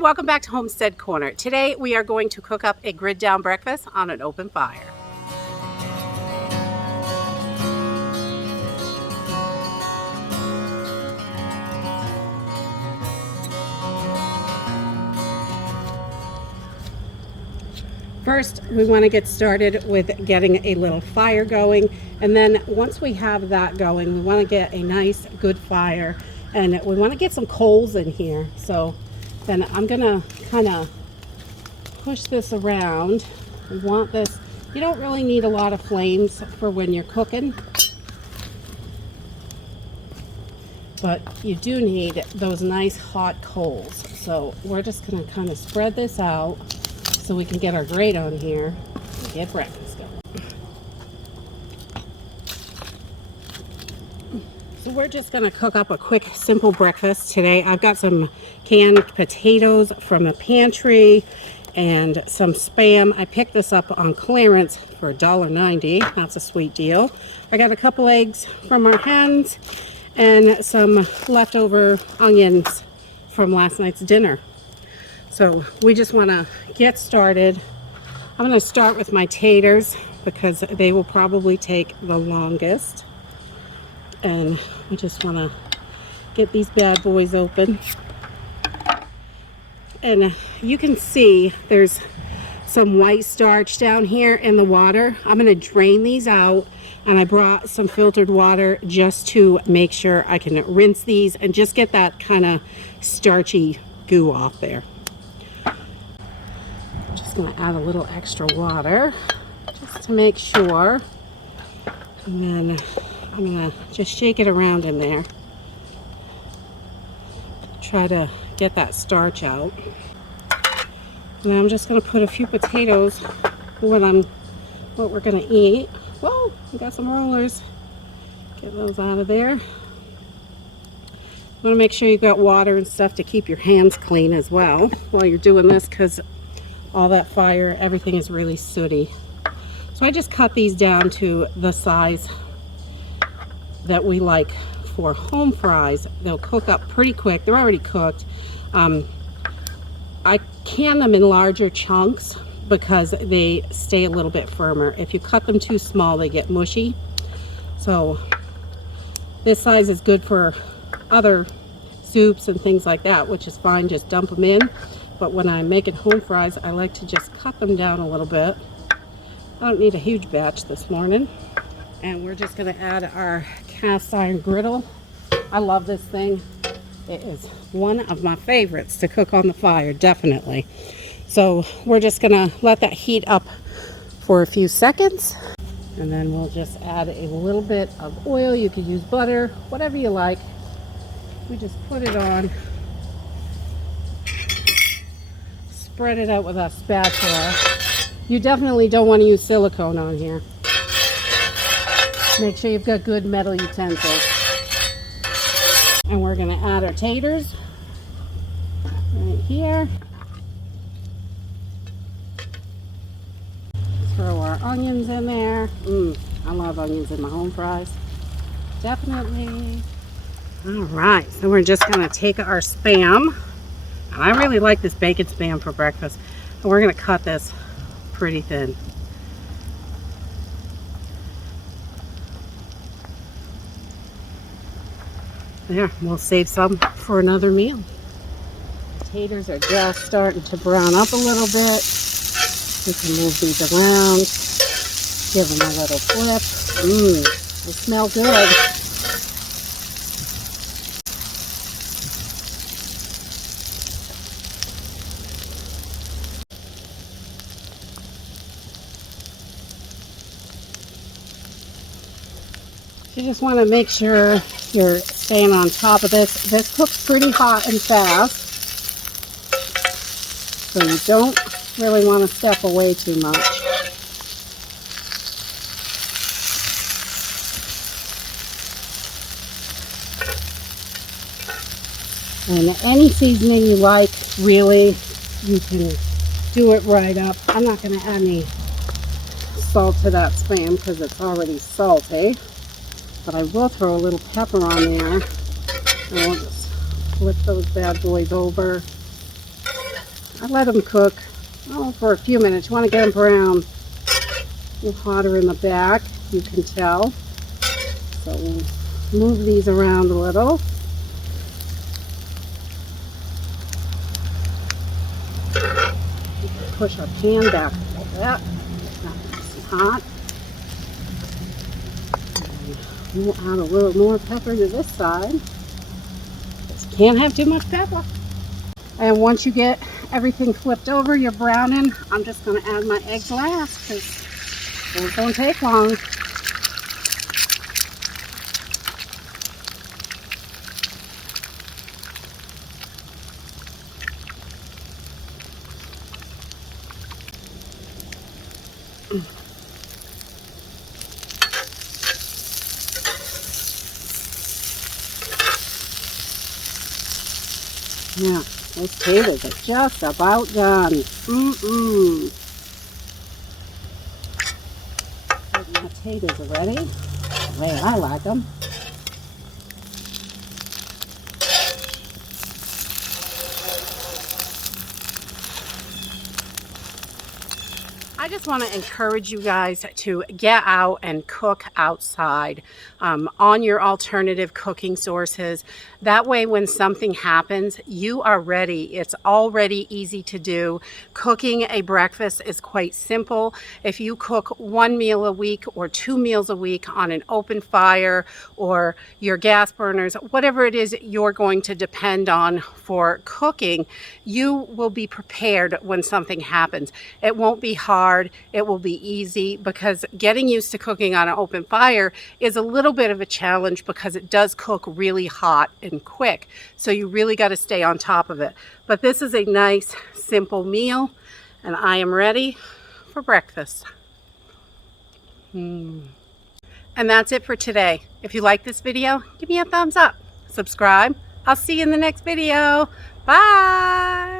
everyone, welcome back to Homestead Corner. Today we are going to cook up a grid down breakfast on an open fire. First, we want to get started with getting a little fire going, and then once we have that going, we want to get a nice good fire, and we want to get some coals in here. So then I'm gonna kind of push this around. We want this, you don't really need a lot of flames for when you're cooking, but you do need those nice hot coals. So we're just gonna kind of spread this out so we can get our grate on here and get breakfast going. So we're just gonna cook up a quick, simple breakfast today. I've got some canned potatoes from a pantry and some Spam. I picked this up on clearance for $1.90. That's a sweet deal. I got a couple eggs from our hens and some leftover onions from last night's dinner. So we just want to get started. I'm going to start with my taters because they will probably take the longest. And we just want to get these bad boys open. And you can see there's some white starch down here in the water. I'm going to drain these out, and I brought some filtered water just to make sure I can rinse these and just get that kind of starchy goo off there. I'm just going to add a little extra water just to make sure, and then I'm going to just shake it around in there, try to get that starch out. And I'm just going to put a few potatoes, what we're going to eat. Whoa, we got some rollers. Get those out of there. You want to make sure you've got water and stuff to keep your hands clean as well while you're doing this, because all that fire, everything is really sooty. So I just cut these down to the size that we like for home fries. They'll cook up pretty quick. They're already cooked. I can them in larger chunks because they stay a little bit firmer. If you cut them too small, they get mushy. So this size is good for other soups and things like that, which is fine. Just dump them in. But when I'm making home fries, I like to just cut them down a little bit. I don't need a huge batch this morning. And we're just going to add our cast iron griddle. I love this thing. It is one of my favorites to cook on the fire, definitely. So we're just going to let that heat up for a few seconds. And then we'll just add a little bit of oil. You could use butter, whatever you like. We just put it on. Spread it out with a spatula. You definitely don't want to use silicone on here. Make sure you've got good metal utensils. And we're going to add our taters right here. Throw our onions in there. I love onions in my home fries. Definitely. All right, so we're just going to take our Spam. And I really like this bacon Spam for breakfast. And we're going to cut this pretty thin. There, we'll save some for another meal. Potatoes are just starting to brown up a little bit. We can move these around, give them a little flip. They smell good. You just want to make sure you're staying on top of this. This cooks pretty hot and fast, so you don't really want to step away too much. And any seasoning you like, really, you can do it right up. I'm not going to add any salt to that Spam because it's already salty. But I will throw a little pepper on there, and we'll just flip those bad boys over. I let them cook for a few minutes. You want to get them brown. A little hotter in the back, you can tell. So we'll move these around a little. Push our pan back a little bit. It's not nice and hot. And we'll add a little more pepper to this side. Just can't have too much pepper. And once you get everything flipped over, you're browning, I'm just going to add my eggs last because those don't take long. Yeah, those potatoes are just about done. My potatoes are ready, the way I like them. I just want to encourage you guys to get out and cook outside on your alternative cooking sources. That way, when something happens, you are ready. It's already easy to do. Cooking a breakfast is quite simple. If you cook 1 meal a week or 2 meals a week on an open fire or your gas burners, whatever it is you're going to depend on for cooking, you will be prepared when something happens. It won't be hard. It will be easy, because getting used to cooking on an open fire is a little bit of a challenge because it does cook really hot and quick. So you really got to stay on top of it. But this is a nice, simple meal, and I am ready for breakfast. And that's it for today. If you like this video, give me a thumbs up. Subscribe. I'll see you in the next video. Bye.